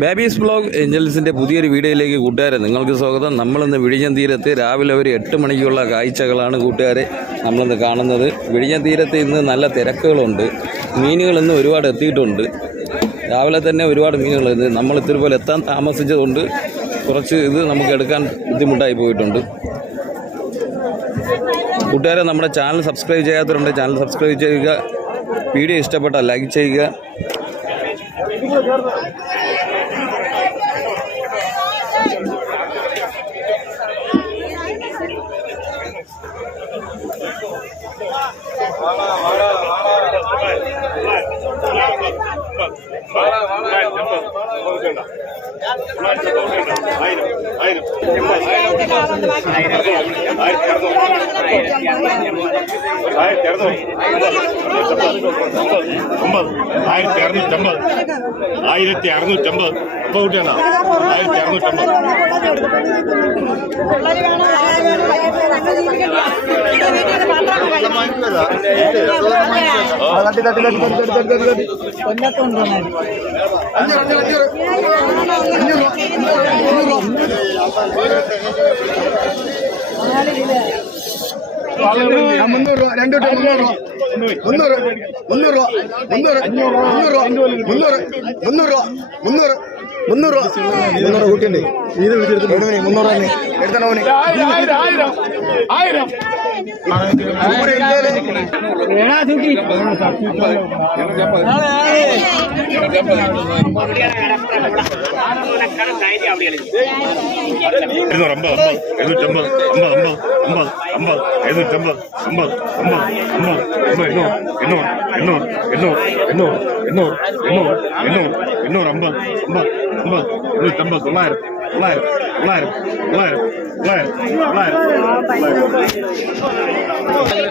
Babies blog ഏഞ്ചൽസിന്റെ പുതിയൊരു വീഡിയോയിലേക്ക് കൂട്ടുകാരെ നിങ്ങൾക്ക് സ്വാഗതം. നമ്മളിന്ന് വിഴിഞ്ഞം തീരത്ത് രാവിലെ ഒരു എട്ട് മണിക്കുള്ള കാഴ്ചകളാണ് കൂട്ടുകാരെ നമ്മളിന്ന് കാണുന്നത്. വിഴിഞ്ഞം തീരത്ത് ഇന്ന് നല്ല തിരക്കുകളുണ്ട്. മീനുകൾ ഇന്ന് ഒരുപാട് എത്തിയിട്ടുണ്ട്. രാവിലെ തന്നെ ഒരുപാട് മീനുകളുണ്ട് നമ്മൾ ഇത്തിരി പോലെ എത്താൻ താമസിച്ചതുകൊണ്ട് കുറച്ച് ഇത് നമുക്ക് എടുക്കാൻ ബുദ്ധിമുട്ടായി പോയിട്ടുണ്ട്. കൂട്ടുകാരെ നമ്മുടെ ചാനൽ സബ്സ്ക്രൈബ് ചെയ്യാത്തവരുണ്ട് ചാനൽ സബ്സ്ക്രൈബ് ചെയ്യുക. വീഡിയോ ഇഷ്ടപ്പെട്ടാൽ ലൈക്ക് ചെയ്യുക. はい。ആയിരത്തി അറുന്നൂറ്റമ്പത് ആയിരത്തി അറുന്നൂറ്റമ്പത് ഒമ്പത് കുട്ടിയാണോ ആയിരത്തി അറുന്നൂറ്റമ്പത് മുന്നൂറ് രൂപ രണ്ടു മുന്നൂറ് രൂപ മുന്നൂറ് മുന്നൂറ് രൂപ മുന്നൂറ് മുന്നൂറ് മുന്നൂറ് മുന്നൂറ് രൂപ മുന്നൂറ് മുന്നൂറ് രൂപ മുന്നൂറ് കൂട്ടിയുണ്ട് ഇത് വിളിച്ചെടുത്തു മുന്നൂറ് തന്നെ എടുത്തണോ ആയിരം ആയിരം അമ്പത് അമ്പത് എഴുന്നൂറ്റമ്പത് അമ്പത് അമ്പത് അമ്പത് അമ്പത് എഴുന്നൂറ്റമ്പത് അമ്പത് അമ്പത് അമ്പത് അമ്പത് എണ്ണൂറ് എണ്ണൂറ് എണ്ണൂറ് എണ്ണൂറ് എണ്ണൂറ് എണ്ണൂറ് എണ്ണൂറ് എണ്ണൂറ് എണ്ണൂറ് അമ്പത് അമ്പത് അമ്പത് എണ്ണൂറ്റമ്പത് തൊള്ളായിരം തൊള്ളായിരം തൊള്ളായിരം തൊള്ളായിരം തൊള്ളായിരം തൊള്ളായിരം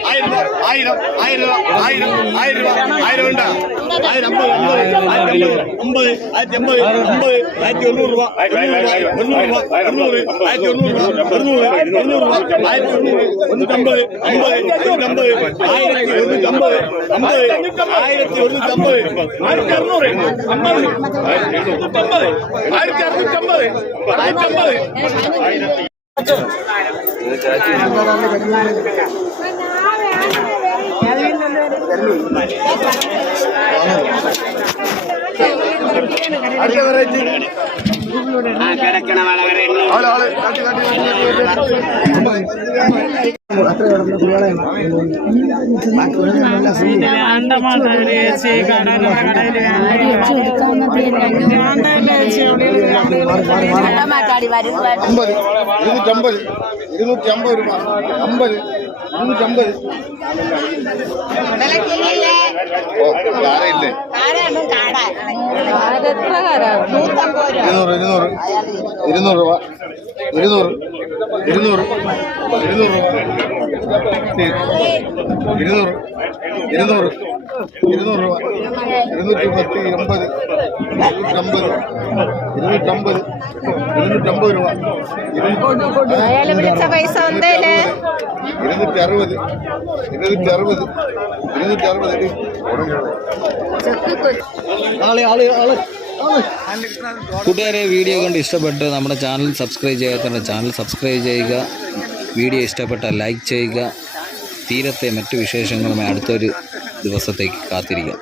ആയിരം ആയിരം ആയിരം ആയിരം രൂപ ആയിരം ഉണ്ട് ആയിരം അമ്പത് ആയിരത്തി അമ്പത് അമ്പത് ആയിരത്തി ഒരുന്നൂറ് രൂപ ഒരുന്നൂറ് രൂപ ഒരുന്നൂറ് ആയിരത്തി രൂപ ആയിരത്തി അറുന്നൂറ്റമ്പത്. அடுத்த வரைச்சு കിടക്കണ വളരെ അണ്ടമാ ചേച്ചി കടല കടയിൽ ചേച്ചി അമ്പത് ഇരുന്നൂറ്റമ്പത് ഇരുന്നൂറ്റി അമ്പത്. രൂപ അമ്പത്. ഇരുന്നൂറ്റമ്പത് ഓ ആരയില്ലേ ഇരുന്നൂറ് ഇരുന്നൂറ്. ഇരുന്നൂറ് രൂപ. ഇരുന്നൂറ് ഇരുന്നൂറ് ഇരുന്നൂറ് ഇരുന്നൂറ് ഇരുന്നൂറ് ഇരുന്നൂറ് രൂപ. ഇരുന്നൂറ്റി പത്ത് എൺപത്. ഇരുന്നൂറ്റമ്പത്. ഇരുന്നൂറ്റമ്പത്. ഇരുന്നൂറ്റമ്പത് രൂപ. അയാൾ പൈസ ഒന്നേൽ ഇരുന്നൂറ്റി അറുപത് ഇരുന്നൂറ്റി അറുപത് ഇരുന്നൂറ്റി അറുപത് ആൾ ആൾ ആൾ. ആൾ കൂട്ടുകാരെ വീഡിയോ കണ്ട് ഇഷ്ടപ്പെട്ട് നമ്മുടെ ചാനൽ സബ്സ്ക്രൈബ് ചെയ്യാത്തവരുടെ ചാനൽ സബ്സ്ക്രൈബ് ചെയ്യുക. വീഡിയോ ഇഷ്ടപ്പെട്ട ലൈക്ക് ചെയ്യുക. തീരത്തെ മറ്റു വിശേഷങ്ങളുമായി അടുത്തൊരു ദിവസത്തേക്ക് കാത്തിരിക്കാം.